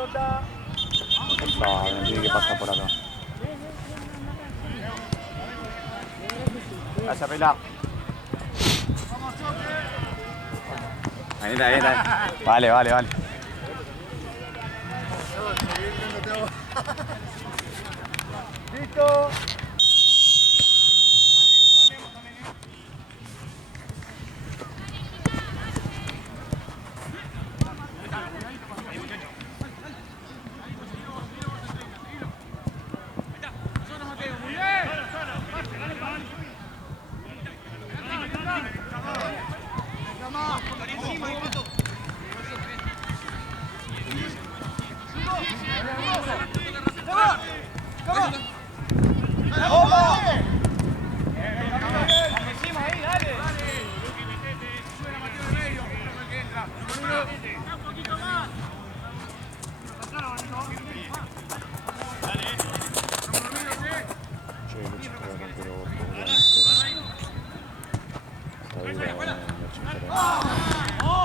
Por favor, no tiene que pasar por acá. Gracias, Pela. Ahí está. Vale. Listo.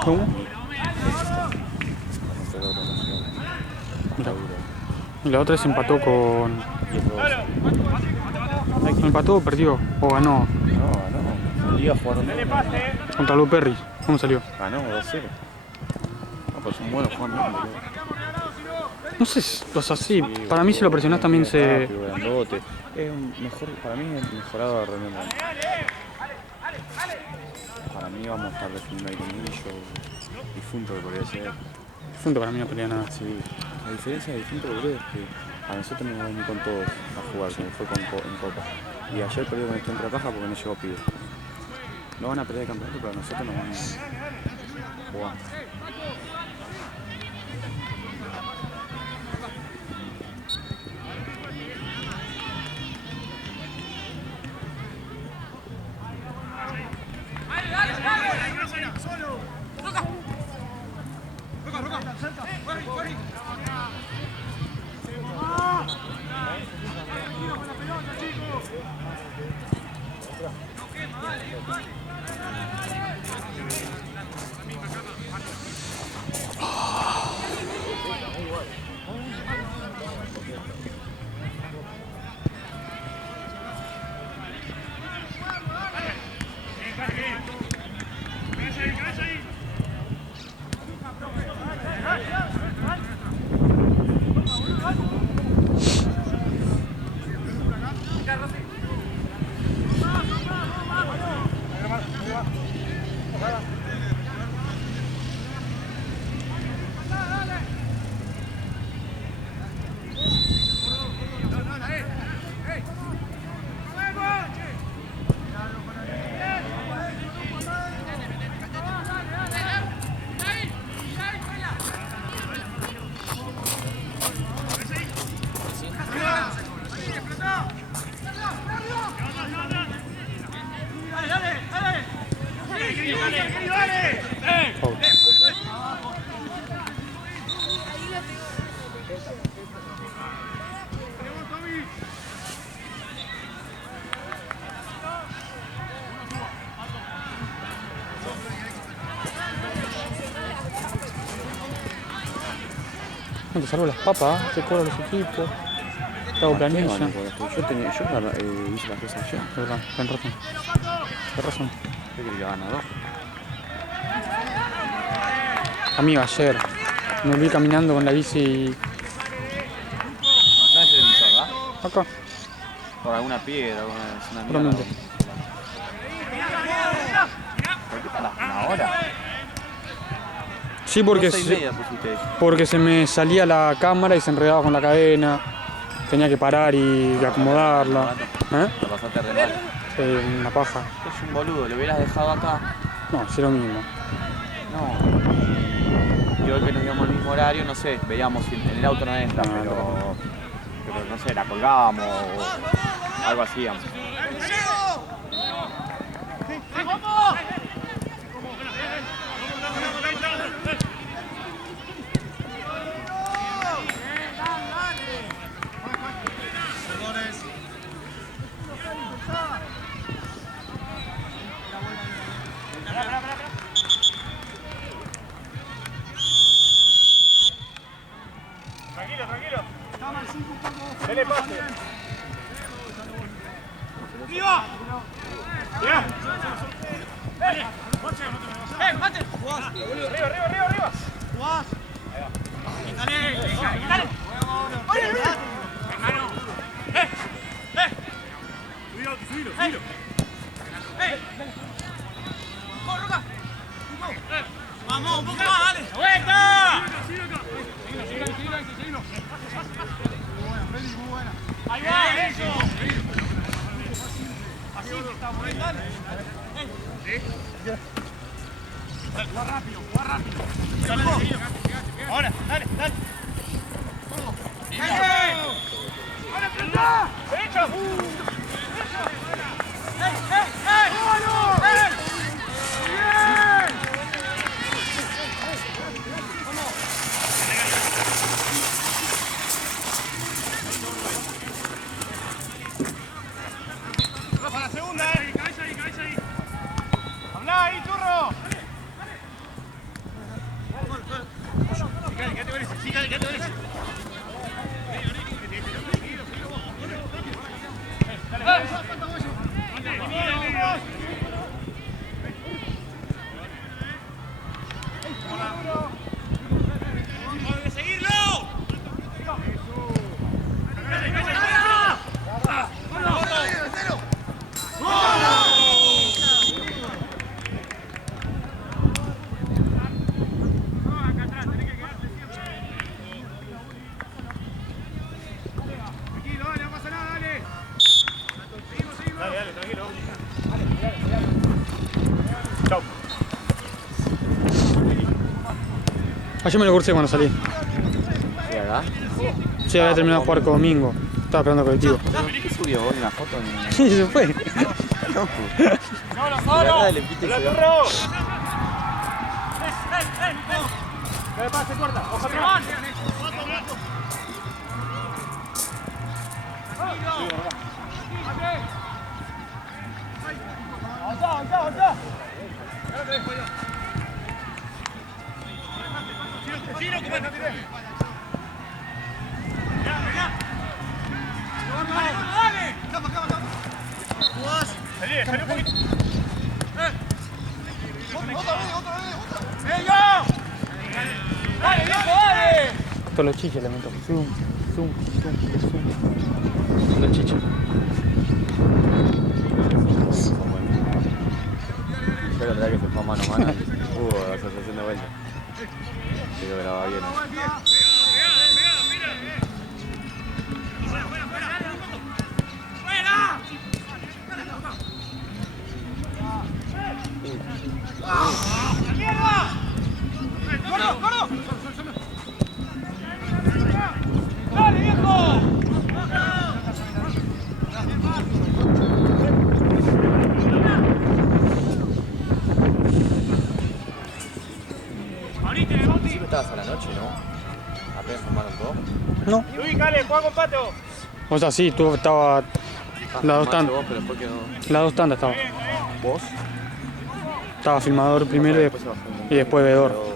¿Cómo? Y la otra se empató con... ¿Empató o perdió? ¿O ganó? No. Liga jugaron Contra Blue Perry. ¿Cómo salió? Ganó 2-0. No, pues son buenos jugando. No sé, o sea, sí, para mí si lo presionás también se... Grandote. Es un mejor, para mí es mejorado de René Morán. Para mí vamos a estar definiendo ahí con Millo. Difunto que podría ser. Difunto para mí no pelea nada. Sí. La diferencia de Difunto es que a nosotros nos vamos con todos a jugar, como fue en Copa. Y ayer perdió con Estudiantes Paja porque no llegó pibe. No van a perder el campeonato, pero a nosotros nos van a jugar. No te salvo las papas, te cobro los equipos. Te hago planilla. Yo hice las cosas ayer. Es verdad, tenés razón. Tenés razón. Yo quería que gane 2. Amigo, ayer me vi caminando con la bici y... ¿No es el emisor, verdad? Acá, Por alguna piedra, alguna mierda. probablemente. ¿Por qué para una hora? Sí, porque 2:30 pusiste eso. porque se me salía la cámara y se enredaba con la cadena. Tenía que parar y acomodarla. ¿Eh? Lo pasaste re mal. Una paja. Es un boludo, lo hubieras dejado acá. No, sí lo mismo. No. Y hoy que nos íbamos al mismo horario, no sé, veíamos si en el auto no entra, No, pero no sé, la colgábamos o algo hacíamos. Tranquilo, tranquilo. Dele pase. ¡Arriba! ¡Ya! ¡Mate! ¡Arriba! ¡Jugás! ¡Dale! Subilo. Vamos, un poco más, dale. ¡Vuelta! Seguilo. Muy buena. Ahí va, eso. Así que estamos bien, dale. Juega rápido. Ahora, dale. ¡Ahora, planta! ¡Derecho! Para la segunda, cabeza ahí. Habla ahí, churro. Quédate con ese. Ayer me lo cursé cuando salí. ¿Sí, acá? Sí, había terminado de jugar con Domingo. Estaba esperando colectivo. ¿Qué subió hoy una foto? Sí, se fue. ¡Solo! Le pite ¡La ese churro! ¡Que pase, corta! ¡Ojo atrás! ¡Avanzá! ¡Tiro, que pasa, tiré! ¡Dale! ¡Cama! Salí un poquito. ¡Otra vez! ¡Dale, viejo, dale! Todos los chiches le meto. Zoom. Los chiches. Yo la verdad que se fue mano a mano. La asociación de vuelta. Sí, lo grababa bien. ¡Corro! ¡Dale, viejo! Siempre estabas a la noche, ¿no? Apenas formaron todo. No. Luis, Cale, juega con Pato. O sea, sí, tú estaba. Las dos tandas. Vos, pero después quedó. Las dos tandas estaba. ¿Vos? Estaba filmador primero Después se bajó un montón. y después veedor. Pero-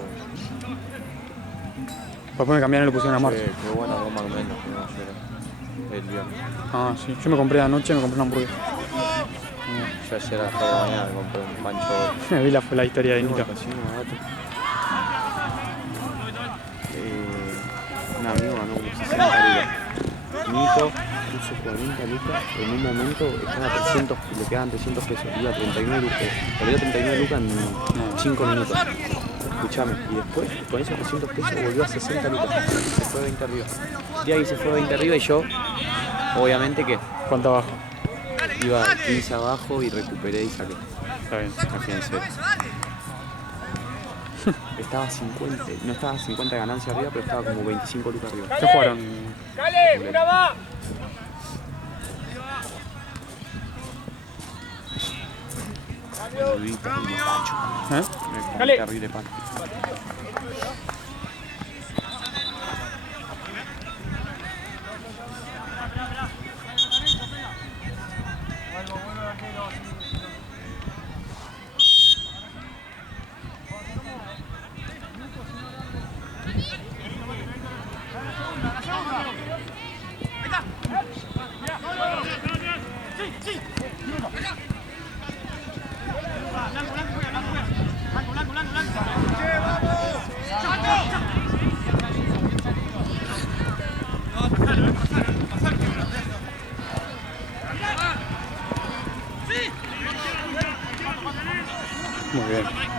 Después me cambiaron y le pusieron a marcha. Qué buena goma que menos que no ayer. El viernes. Ah, sí. Yo me compré anoche, me compré una hamburguesa. Yo ayer a las 3 de la mañana me compré un pancho. Me vi la historia de Nito. Un amigo ganó 60 lucas. Nito puso 40 lucas. En un momento estaba a 300, le quedaban 300 pesos. Iba a 39 lucas. Perdió 39 lucas en 5 minutos. Escuchame. Y después, con esos 300 pesos, volvió a 60 lucas. Se fue 20 arriba. Y ahí se fue 20 arriba y yo, obviamente que ¿Cuánto abajo? iba 15 abajo y recuperé y saqué. Está bien. Al final cero. Estaba 50, no estaba 50 de ganancia arriba, pero estaba como 25 lucas arriba. ¿Qué jugaron? ¡Cale, una va! Boludita, como pacho. ¿Eh? Dale. Terrible pan. Muy bien.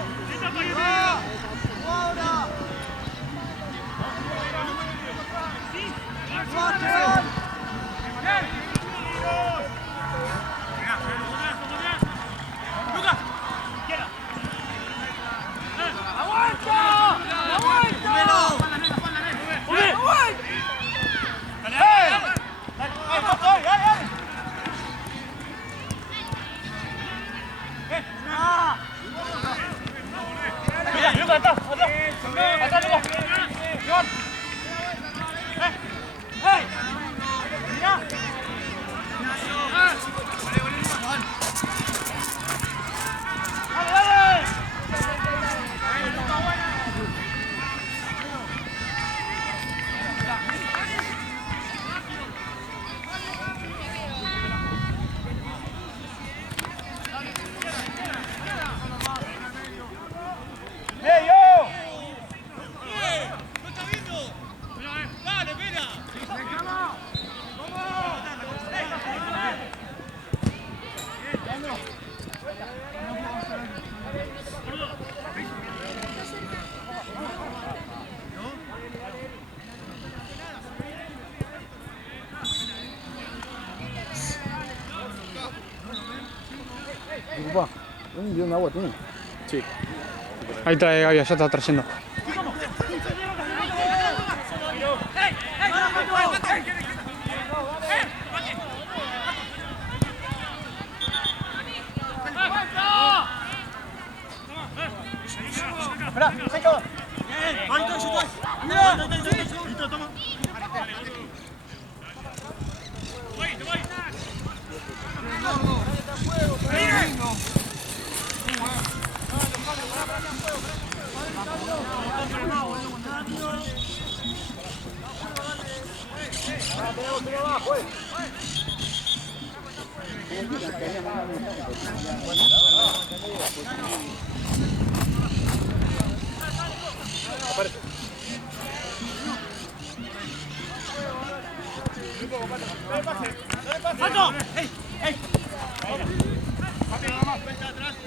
¿Un bidón de agua tiene? Sí. Ahí trae Gaby, ya está trayendo.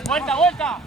¡Vuelta, vuelta!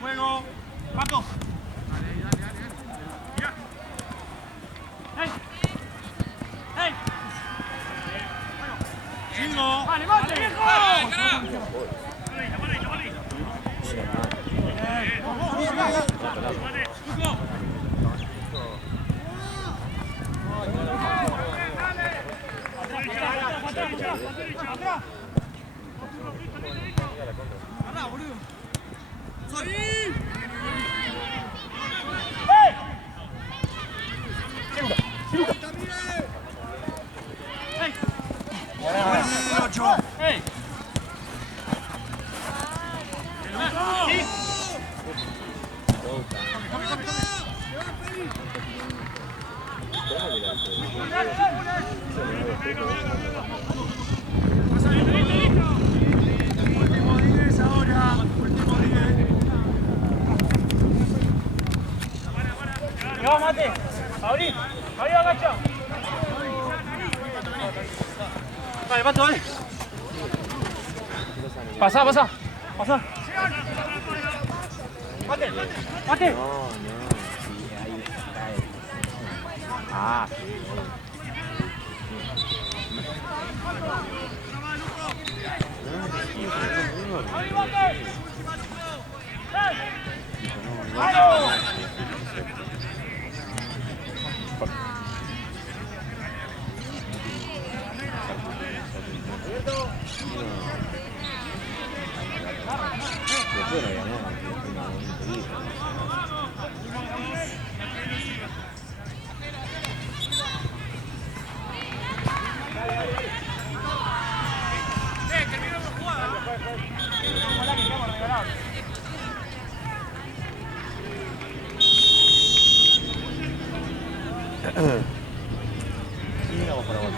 Juego, Paco. ¡Hey! ¡Hey! ¡Vale, vale, viejo! ¡No, mate! ¡Abrí! ¡Abrí, agacha! Vale, Pato, vale. Pasá, pasá. Pasá. Mate, mate. No, sí, ahí está. Ah, ¡Abrí, mate! ¡Vamos! después no ganó. Terminó por jugada. Sí, vamos para abajo.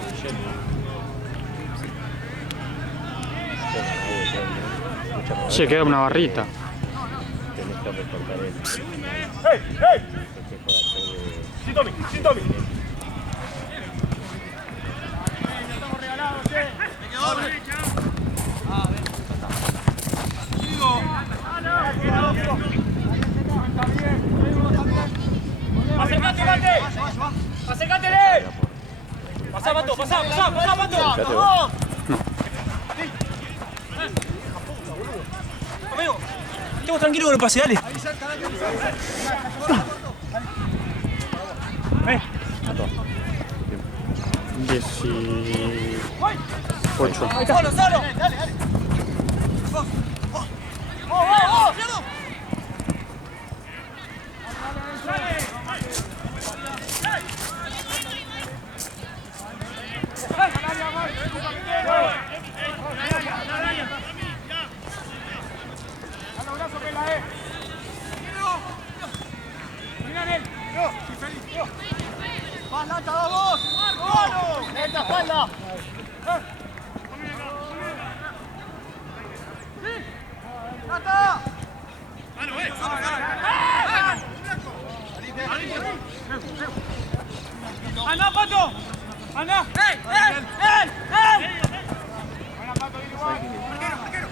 Sí, queda una barrita. Tenés que recortar el. ¡Hey! ¡Hey! ¡Sin Tommy! ¡Sin Tommy! Estamos regalados, ¿eh? ¡Me quedó derecha! ¡Acércate, Mate! ¡Acércatele! ¡Pasá, Mato! ¡Pasá, pasá, pasá, Mato! ¡Vamos! Amigo, estemos tranquilos con el pase, dale. Ven. 18. Ahí está. ¡Solo, solo! ¡Dale, dale! ¡Vamos, vamos! ¡Lata, vamos! ¡Vamos! ¡Esta espalda! ¡Lata! ¡Anda, Pato! ¡Anda! ¡Ey! ¡Ey! ¡Ey! ¡Ey! ¡Buena, Pato! ¡Viene igual! ¡Arquero!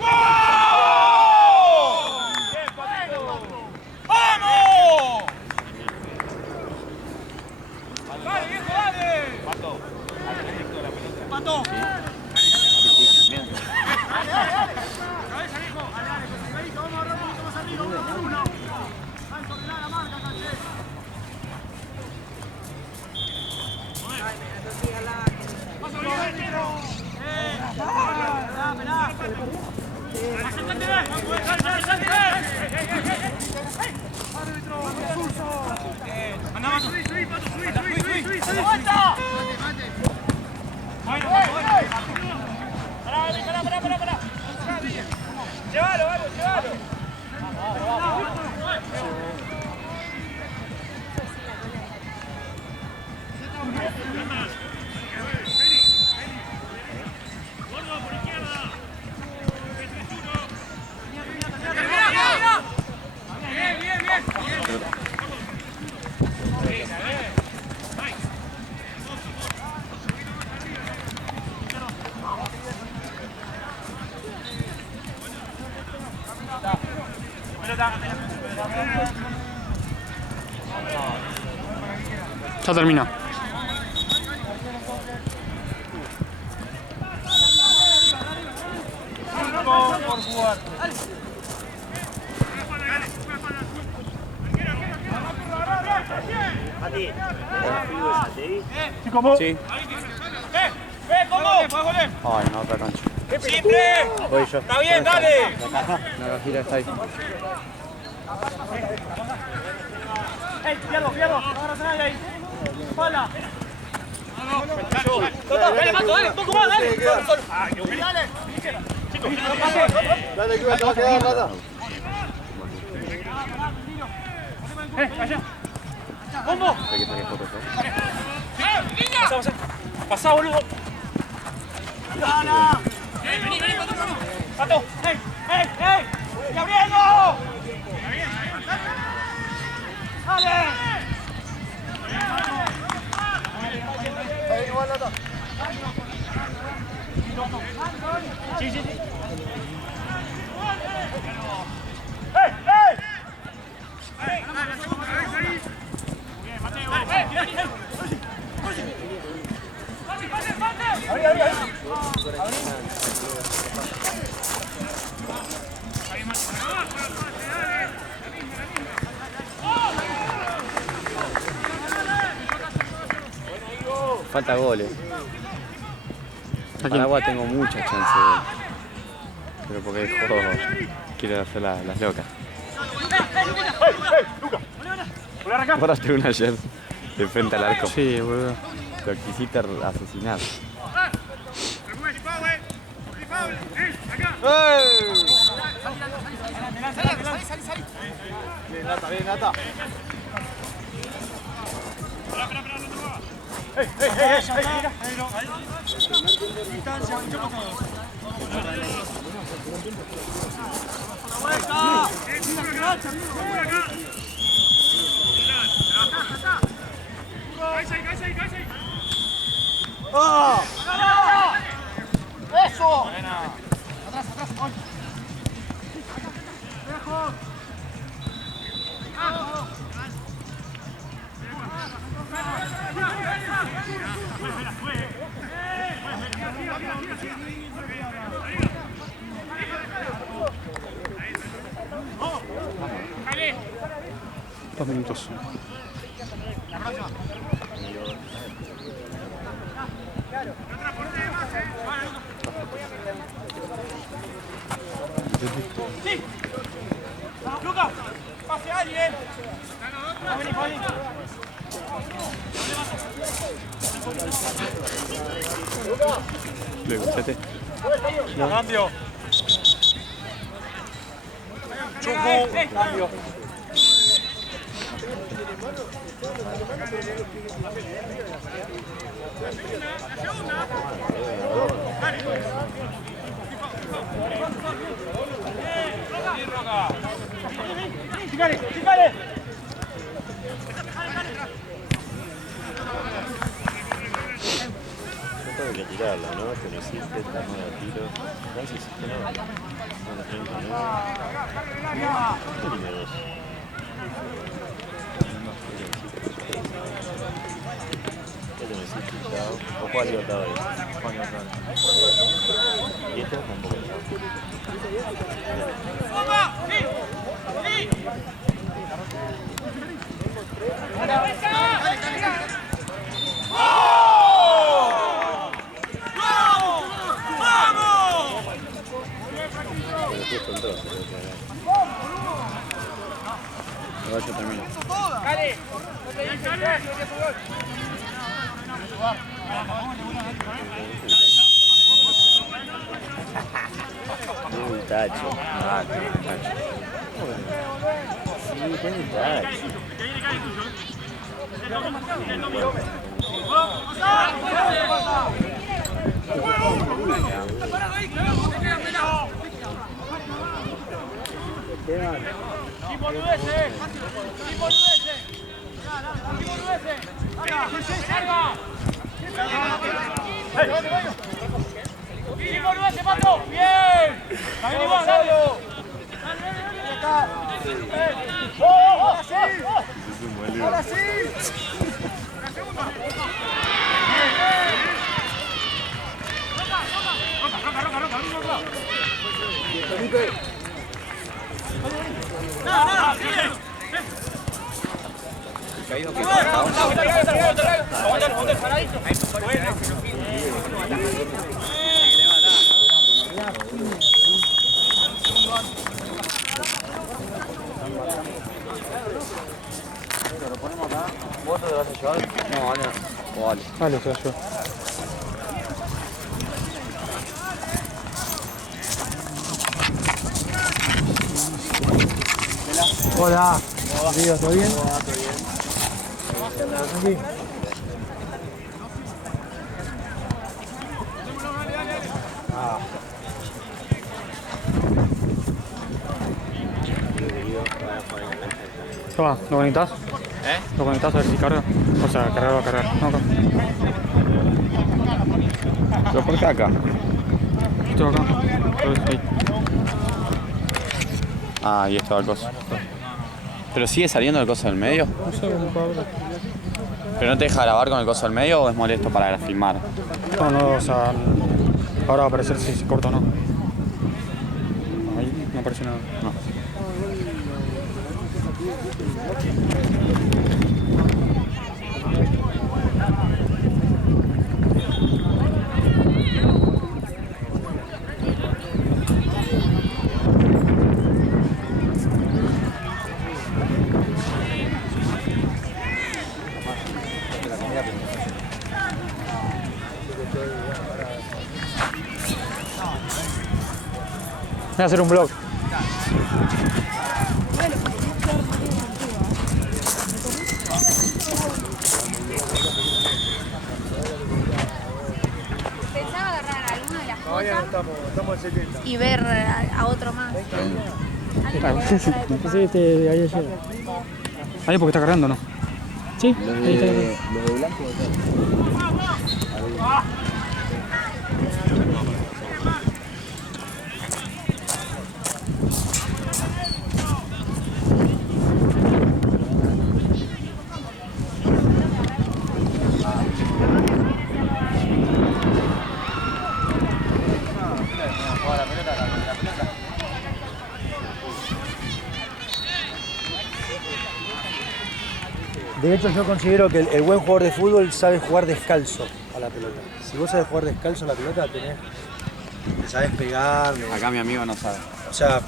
¡Vamos! ¡Dale, viejo, dale! Pato, dale directo a la pelota. ¡Pato! ¡Dale, dale, dale! ¡Cabeza, viejo! ¡Dale, dale! ¡Pegadito! ¡Vamos a agarrar un poquito más arriba! ¡Uno por uno! ¡Van a ordenar la marca, Caché! ¡Vas a olvidar, árbitro! ¡Esperá, esperá! ¡Acércate! ¡Acércate! ¡Árbitro! ¡Anda, Mato! ¡Subí, Pato! ¡Subí! ¡Aguanta! ¡Bueno, bueno! ¡Pará! ¡Llévalo, vale, llévalo! ¡Vamos! ¡Gordo, por izquierda! ¡Bien! Ya termina. ¿Cómo? Sí. ¿Cómo? Ay, no, otra cancha. ¡Siempre! Voy yo. ¡Está bien, dale! No, la gira está ahí. Fierro, agarra ahí. Espalda. Dale, Mato, dale, un poco más, dale. Dale. Chicos, Dale, que te va a quedar, Rata. allá. ¿Cómo? Hay que sacar fotos, Pasá, boludo. Vení, Pato. ¡Ey! ¡Gabrielo! ¡Dale! Ahí igual, Rata. Sí. Falta goles. ¿A quién? Paraguay tengo mucha chance. Pero porque el juego quiere hacer las locas. Borraste una ayer de frente al arco. Sí, boludo. Lo quisiste asesinar. Bien, Rata, bien, Rata. ¡Eso! Dos minutos. ¡Sí! ¡Lucas! ¡Pase a alguien! ¡Vení, Poli! ¿Le gustaste? ¡Cambio! ¡Chucu! ¡Cambio! ¡Chicale! Yo tengo que tirarla, ¿no? Que no hiciste, esta no la tiro. No si hiciste nada. No, 39. ¿Qué tiene dos? ¿Qué te me hiciste, chao? ¿O Juan Libertador? Juan Libertador. ¿Y esto? Tampoco, chao. Ahora yo termino. Tiene un tacho. Ah, tiene un tacho. Sí, tiene un tacho. Pato! ¡Bien! ¡También igual, dale! ¡Ahora sí! ¡La segunda! ¡Roca! Felipe. ¡No, sigue! caído que ¿Lo ponemos acá? ¿Vos te lo vas a llevar? No, vale. O vale. Vale, se la llevo. Hola. Digo, ¿todo bien? Aquí. Toma, ¿lo conectás? ¿Lo conectás a ver si carga? O sea, cargar va a cargar. No, acá. ¿Pero por qué acá? Esto acá. Ahí. Ah, ahí estaba el coso. ¿Pero sigue saliendo el coso del medio? No sé cómo puedo hablar. ¿Pero no te deja grabar con el coso del medio o es molesto para filmar? No, no, o sea, ahora va a aparecer si se corta o no. Ahí no aparece nada. No. Voy a hacer un vlog. Pensaba agarrar alguna de las cosas y ver a otro más. Ahí porque está cargando, ¿no? Sí, ahí está. Los de blanco De hecho, yo considero que el buen jugador de fútbol sabe jugar descalzo a la pelota. Si vos sabés jugar descalzo a la pelota, le sabés pegar. Acá mi amigo no sabe. O sea,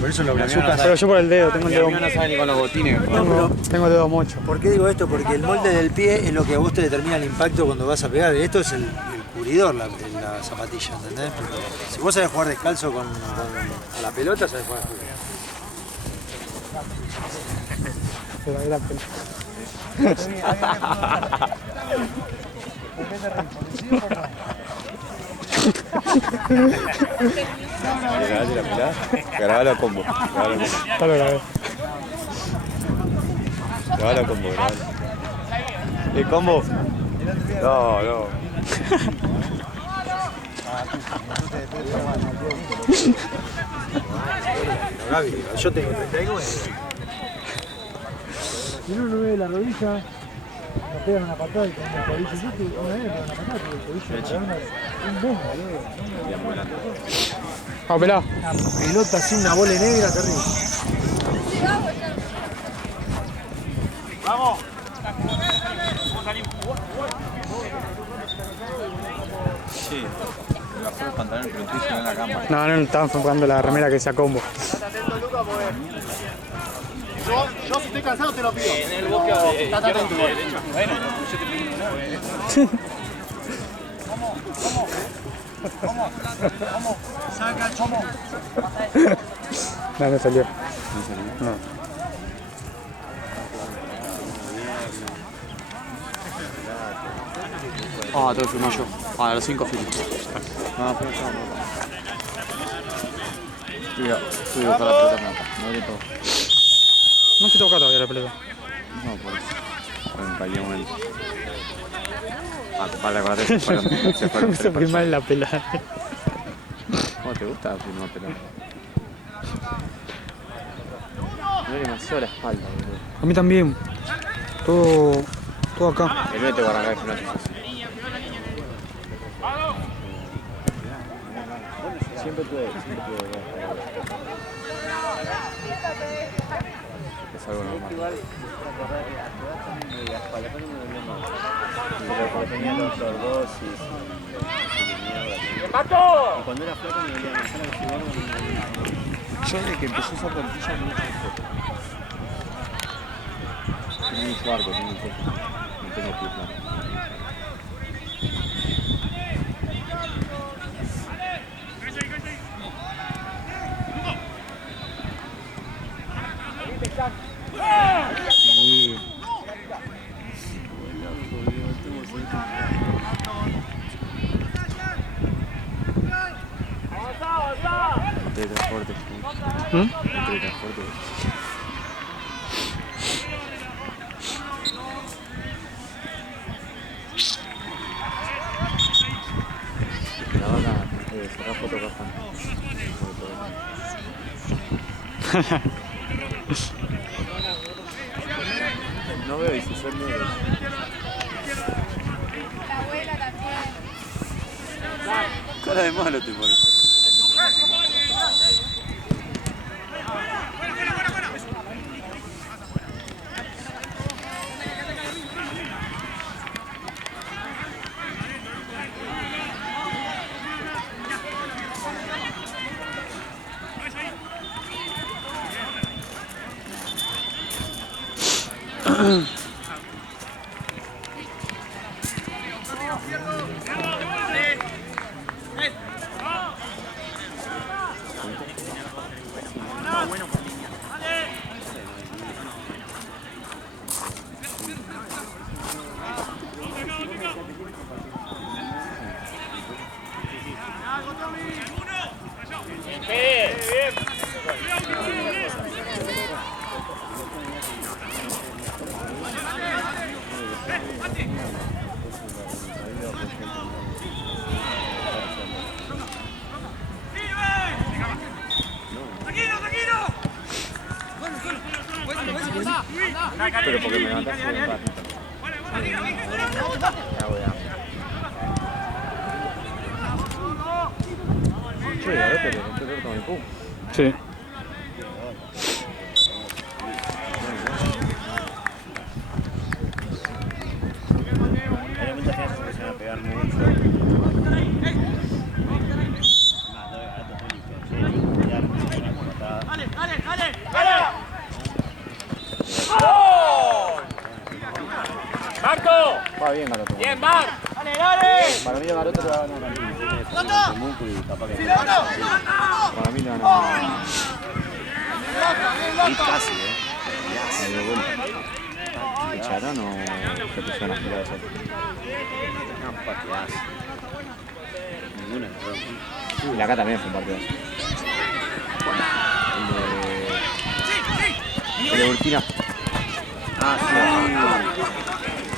por eso los Mi amigo no brazucas. Pero yo por el dedo, tengo el Mi dedo. amigo no sabe ni con los botines. Tengo el dedo mocho. ¿Por qué digo esto? Porque el molde del pie es lo que a vos te determina el impacto cuando vas a pegar. Esto es el cubridor, la zapatilla, ¿entendés? Pero si vos sabés jugar descalzo a la pelota, sabés jugar fútbol. Grabalo a combo. Grabalo a combo. ¿El combo? No, no. Gaby, yo tengo 39. Si uno no ve la rodilla, nos pegan una patada y con la rodilla una vez me pegan una patada porque el tobillo me un boom, boludo. Vamos, pelado. Una pelota así, una bola negra terrible. ¡Vamos! Sí. Me bajó el pantalón, pero estoy en la cama. No, no estaban jugando la remera que decía combo. Yo si estoy cansado te lo pido. En el bosque estate atento. Bueno, yo te pido. ¿Cómo? Saca el chomo. No, no salió. No. Ah, tengo que filmar yo. Ah, a los 5 filmo. No, pero yo no. Estoy a buscar la pelota blanca. Me duele todo. No te toca todavía la pelota. No, por eso. En cualquier momento. Ah, vale, acuérdate, se fueron Me 3 hizo personas. primar la pelada. ¿Cómo te gusta filmar pelota? Me duele demasiado la espalda, boludo. A mí también. Todo acá. El mío te va a arrancar el gimnasio. Siempre tuve. Es algo normal. Igual, la verdad que a tu edad también me la espalda, pero me dolió más. Pero porque tenía lordosis y mierda. Y cuando era flaco me dolía más, ahora que soy gordo no me dolía más. Yo desde que empecé a usar plantillas no uso foto. Tengo un cuarto, tengo un coche. No tengo pierna. Sí. De transporte. De transporte. La vaca cerrar fotocaja. No veo y si son negros. La abuela también. Cara de malo te pones. Pero porque me levantaste un ratito. Che, a ver, te rompió el orto con el pum. Sí. Realmente las se empiezan a pegar mucho. Va bien, Garoto. Bien, Mar. Dale, dale. Para mí, Garoto le va a ganar. Para mí le van a ganar. Y casi, Me dio vuelta. ¿Echaron o qué pusieron las giladas ahí? No, partidazo. Ninguna le rompí. Y acá también fue un partido. El de Burkina. Ah, sí.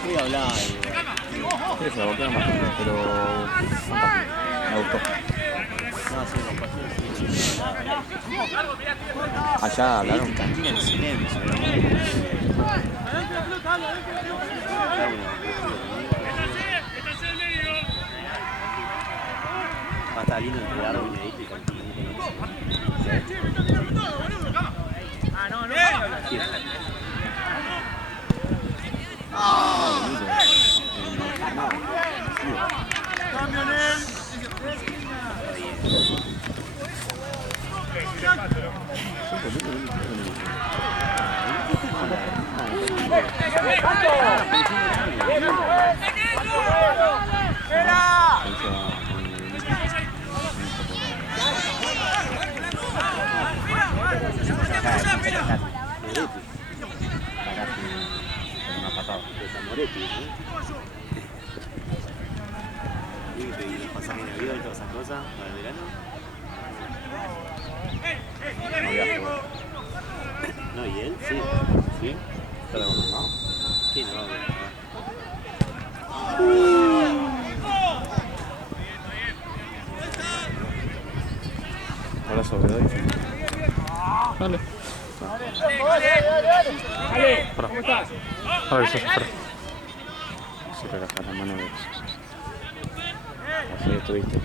Sí, hablaba. Sí, se la golpearon bastante, pero me gustó. No, sí, los partidos sí. Allá hablaron. Cantina en silencio. Va a estar lindo el Darwin ahí y Cantina. Ah, no, no. Cambio, Nel. Una patada. Moretti, ¿no? Y los pasajes de avión y todas esas cosas para el verano. No viaje, bueno. No, y él, sí. ¿Sí? ¿Está de acuerdo, no? Sí, no va a ver. Ahora sobre doy. Dale. Para. A ver, espera. Se relaja la mano de... Así estuviste.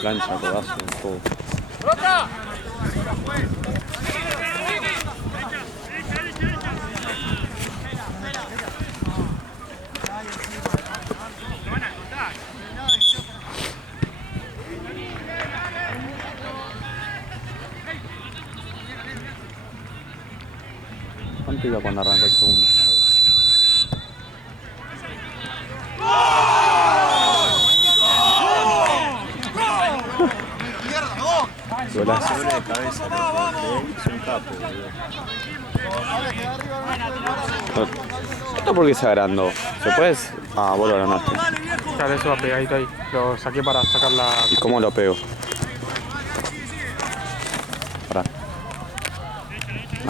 plancha, codazo, todo. ¿Cuánto iba cuando arrancó el segundo? Golazo. Sobre de cabeza, loco. Es un capo, boludo. ¿Esto por qué se agrandó? ¿Se puede? Ah, vos lo agrandaste. Claro, eso va pegadito ahí. Lo saqué para sacar la... ¿Y cómo lo pego? Pará.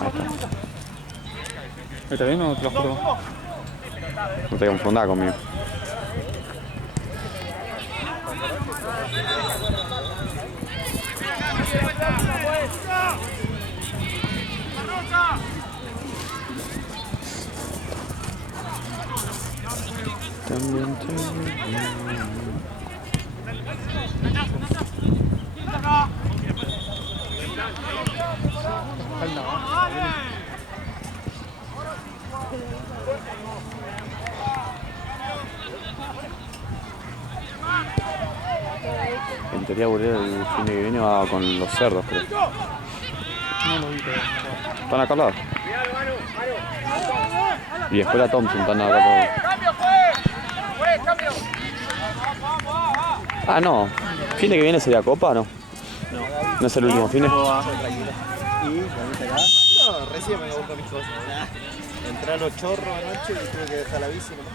Ahí está. ¿Está bien o te lo juro? No te confundas conmigo. También te... En teoría, boludo, el fin de que viene va con los cerdos, creo. No lo vi, pero... ¿Están acá al lado? Y Escuela Thompson están acá todos. Ah, no. ¿Fin de que viene sería Copa, no? ¿No es el último fin de? ¿Y cuando acá? No, recién me voy a buscar mis cosas. Entré a los chorros anoche y tuve que dejar la bici nomás.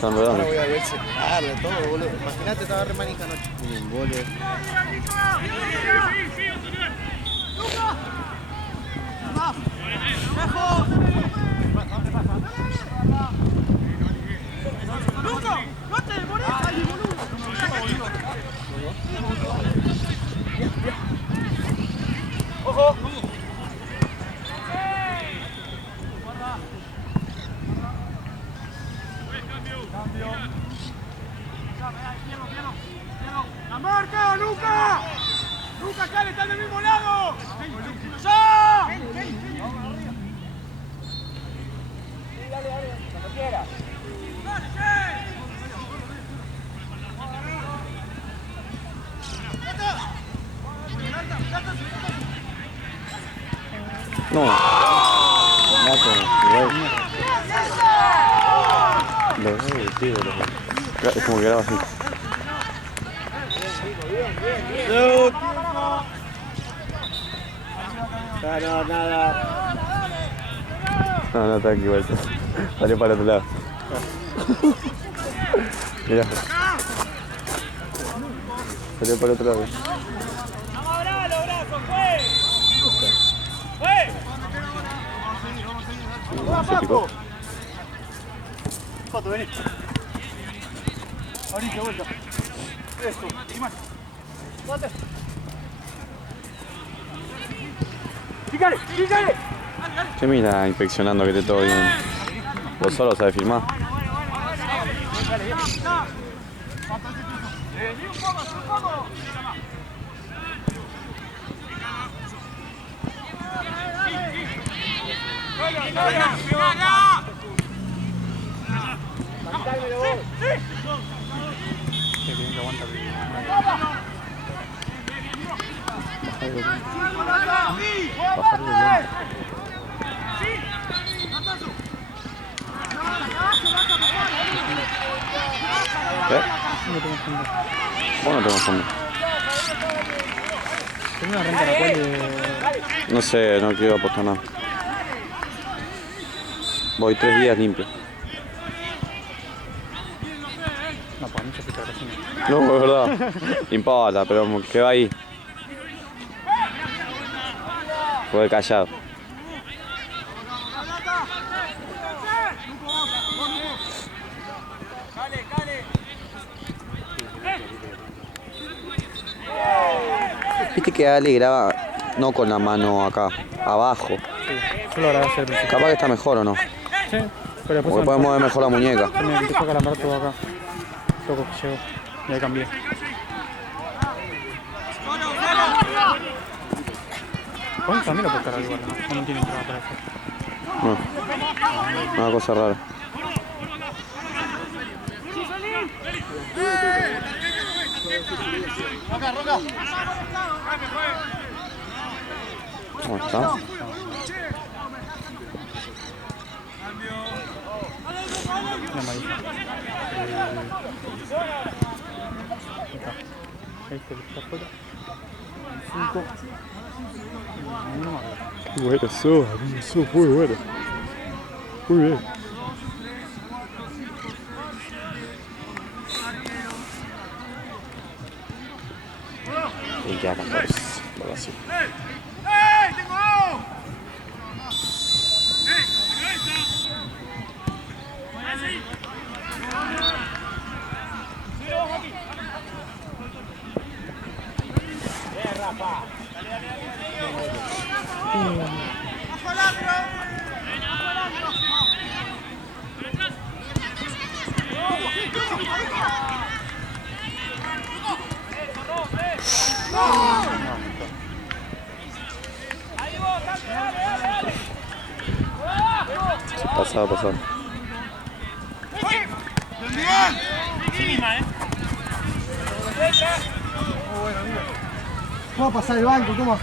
Están rodando. Ahora voy a ver separarle todo, boludo. Imagínate, estaba re manija anoche. Un gole. ¡Ojo! ¡La marca, Luca! ¡Luca, acá le están del mismo lado! ¡Ya! Dale, cuando quieras. No. Gato, igual. Lo veo, tío, es como que graba así. No, nada. No, está aquí vuelta. Salió para el otro lado. Mirá. Salió para el otro lado. ¡Vamos a abrir los brazos, ¡fue! Se picó. Pato, vení. Abrite, vuelta. Eso, y más. ¡Bate! ¡Pícale! ¡Pícale! ¿Qué mira inspeccionando que esté todo bien? ¿Vos solo sabés filmar? ¡Vení un poco, un poco! Qué bien que aguanta. ¿Eh? Vos no te confundes. Tengo una renta la cual No sé, no quiero apostar nada. Voy 3 días limpio. No, para mí se pica cocina. No, es verdad. No importa, pero quedó ahí. Fue callado. Viste que Ale graba no con la mano acá, abajo. Sí, yo lo grabé ayer al principio. Capaz que está mejor o no. Sí, pero después Porque podemos mover mejor la muñeca. me empezó a calambrar todo acá. Loco que llegó. Y ahí cambié. Juan también lo puede estar al igual, ¿no? No tiene entrada para eso. No, una cosa rara. ¿Cómo está? La amarilla. Este que está afuera. 5. Qué bueno sos, amigo, sos muy bueno. Muy bien. Y queda 14, por así. Pasado, pasado. ¿Cómo pasar el banco? ¿Cómo?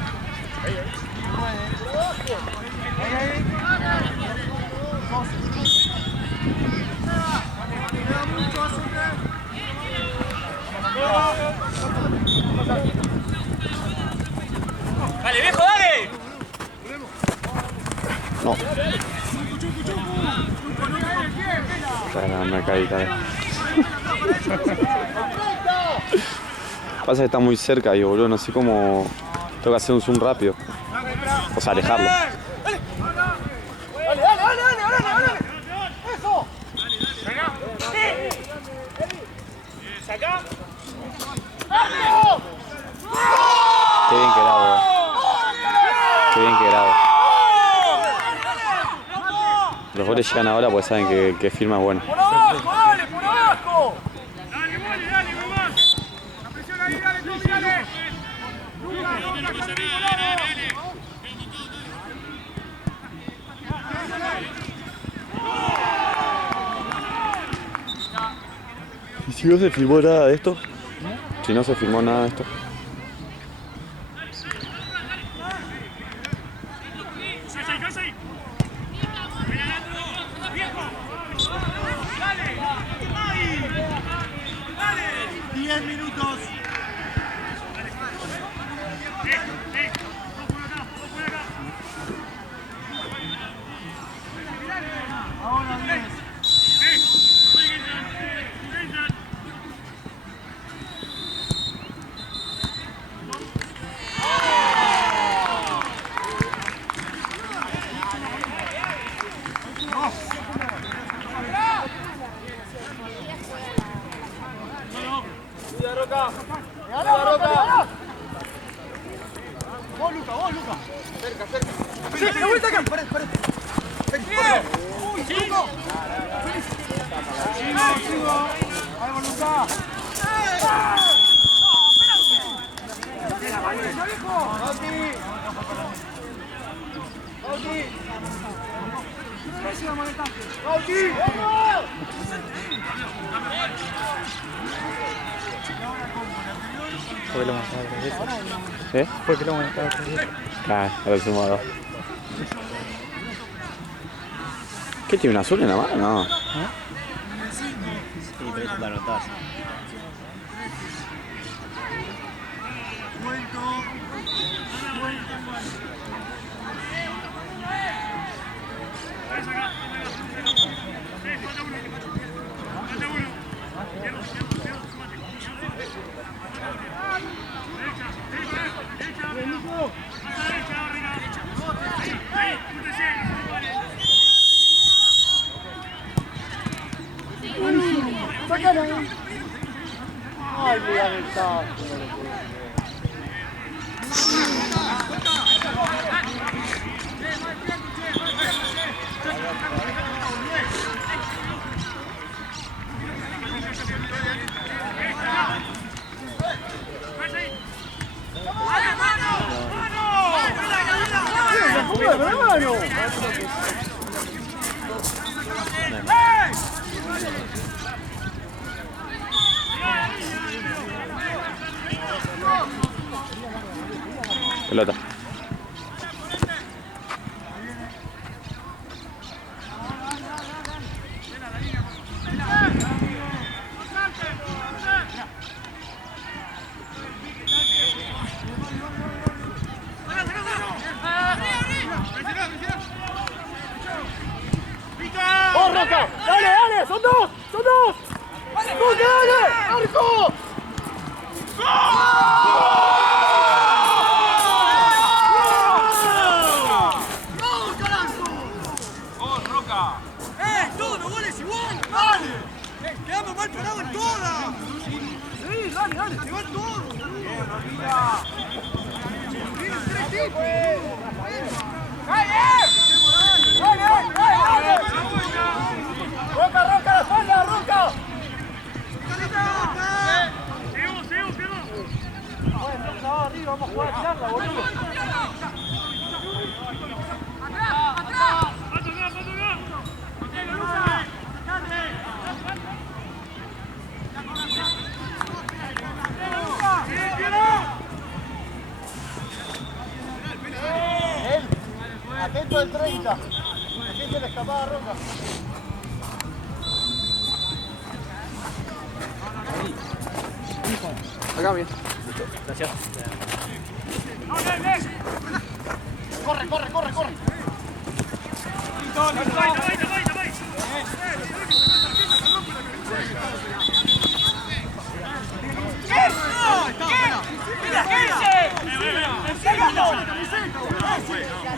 ¡Dale, viejo, dale! No. Me caí, caí. Pasa que está muy cerca y boludo, no sé cómo. Tengo que hacer un zoom rápido. O sea, alejarlo. ¡Dale, dale, dale, dale, dale, dale! ¡Eso! ¡Saca! Qué bien que grabo, Qué bien que grabo. Los goles llegan ahora porque saben que firma es bueno. ¡Por abajo, dale, por abajo! ¡Dale, dale, dale, mamá! ¡La presión ahí, dale, Tommy, dale! ¡Lucas, Lucas, Carlito, dale! ¿Y si no se filmó nada de esto? Si no se filmó nada de esto. Vos, Luca. Cerca. Sí, de vuelta acá. Parate. Uy, Luca. Sigo. Vamos, Luca. ¿Por qué lo vamos a dar 3 veces? ¿Eh? ¿Por qué lo vamos a dar 3 veces? Ah, ahora sumo a 2. ¿Qué tiene un azul en la mano? No. Sí, pero eso la anotás. Ay, mira que está. Pelota. ¡Oh, Roca! ¡Dale, dale! ¡Son dos! ¡Son dos! ¡Roca, dale! ¡Arco! ¡Vamos, Roca! ¡Todos los goles igual! ¡Dale! ¡Quedamos mal parados en todas! Sí, dale, dale, se van todos. ¡Bien, Roquita! ¡Vienen tres tipos! ¡Roca, Roca, la espalda, Roca! Bueno, estaba arriba, vamos a jugar a tirarla, boludo. ¡Atrás, atrás! Atento al 30. Aquí se le escapaba Roca. Acá, bien. Gracias. Corre, corre, corre, corre.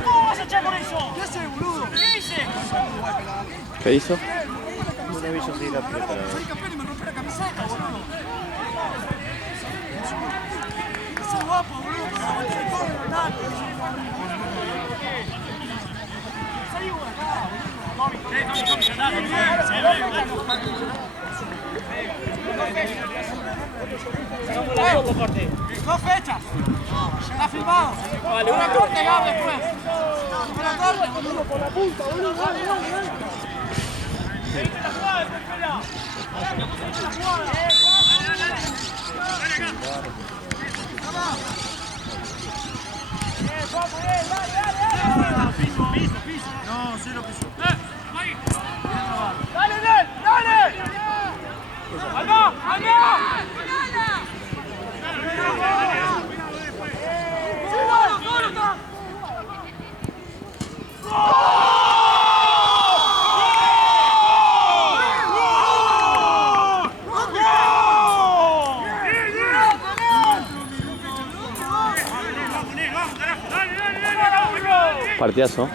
¿Cómo vas a echar con eso? ¿Qué hace, boludo? ¿Qué hice? ¿Qué hizo? Un aviso así rápido para... Soy campeón y me rompe la camiseta, boludo. Ese guapo, boludo. Se corre, dale. Salí por acá, Dos fechas. Está filmado. Vale, una corte, Gab, después. Una corte, boludo, por la punta, boludo. Dale, dale, dale. Seguite la jugada, espera. Seguite la jugada. Dale acá. Vamos, dale. Piso, piso. No, cero piso. Ahí. Dale, dale. ¡Alba! ¡Alba! Partidazo.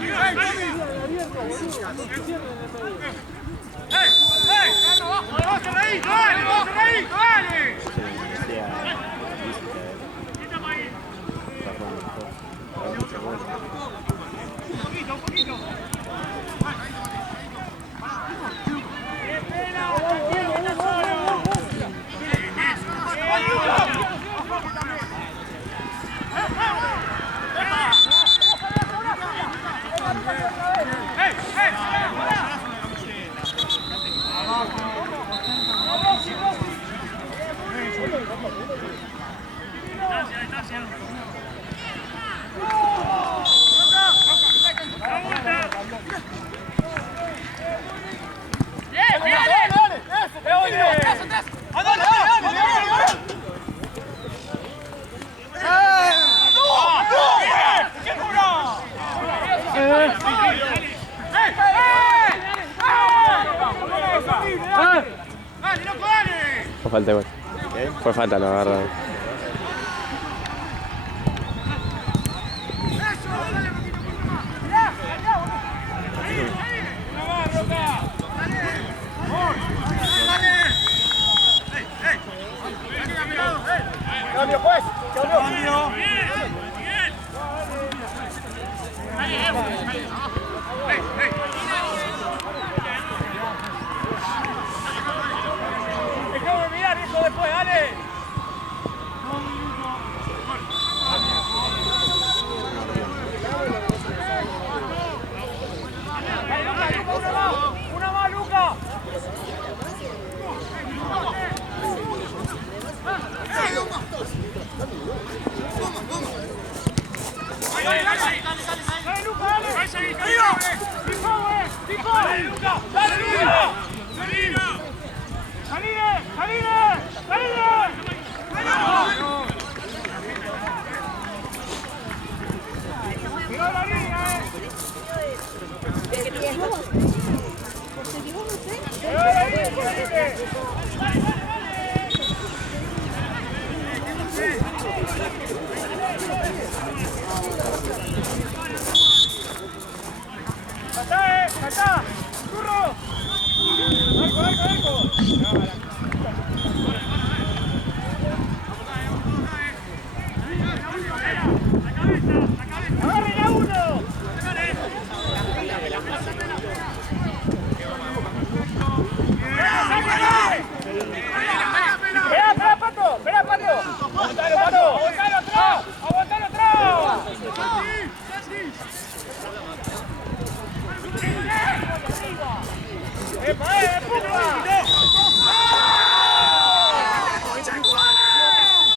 Fue falta igual. Fue falta, la verdad. Cambio, pues. Cambio. Dejame mirar, hijo, después, dale. ¡Dale, Luca! ¡Dale, Luca! ¡Salile! ¡Salile! ¡Salile! ¡Salile! ¡Mirá la línea, ¡Saltá! ¡Saltá! ¡Curro! ¡Arco, arco, arco!